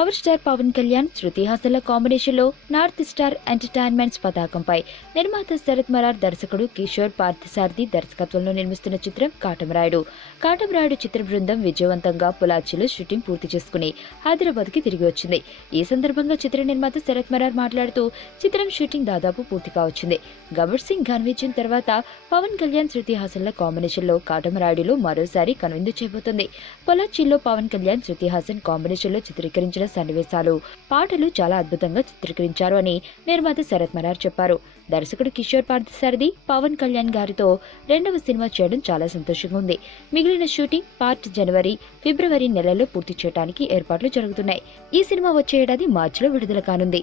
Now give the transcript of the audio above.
Power star Pawan Kalyan, శృతి హాసన్ల కాంబినేషన్లో north star entertainments పతాకంపై నిర్మాత శరత్ మరార్, దర్శకుడు కిషోర్ పార్థసారథి దర్శకత్వంలో నిర్మిస్తున్న చిత్రం కాటమరాయుడు. కాటమరాయుడు చిత్ర బృందం విజయవంతంగా పొలాచిలో షూటింగ్ పూర్తి చేసుకుని హైదరాబాద్ కి తిరిగి వచ్చింది. ఈ సందర్భంగా చిత్ర నిర్మాత శరత్ మరార్ మాట్లాడుతూ, చిత్రం షూటింగ్ దాదాపు పూర్తిగా వచ్చింది. గబ్బర్ సింగ్ ఘన విజయం తర్వాత పవన్ కళ్యాణ్, శృతి హాసన్ల కాంబినేషన్లో కాటమరాయుడులో మరోసారి కనువిందు చేయబోతుంది. పొలాచిలో పవన్ కళ్యాణ్, శృతి హాసన్ కాంబినేషన్లో చిత్రీకరించిన సన్నివేశాలు, పాటలు చాలా అద్భుతంగా చిత్రీకరించారు అని నిర్మాత శరత్ మరార్ చెప్పారు. దర్శకుడు కిషోర్ పార్థసారథి పవన్ కళ్యాణ్ గారితో రెండవ సినిమా చేయడం చాలా సంతోషంగా ఉంది. మిగిలిన షూటింగ్ పార్ట్ జనవరి, ఫిబ్రవరి నెలల్లో పూర్తి చేయడానికి ఏర్పాట్లు జరుగుతున్నాయి. ఈ సినిమా వచ్చే ఏడాది మార్చిలో విడుదల కానుంది.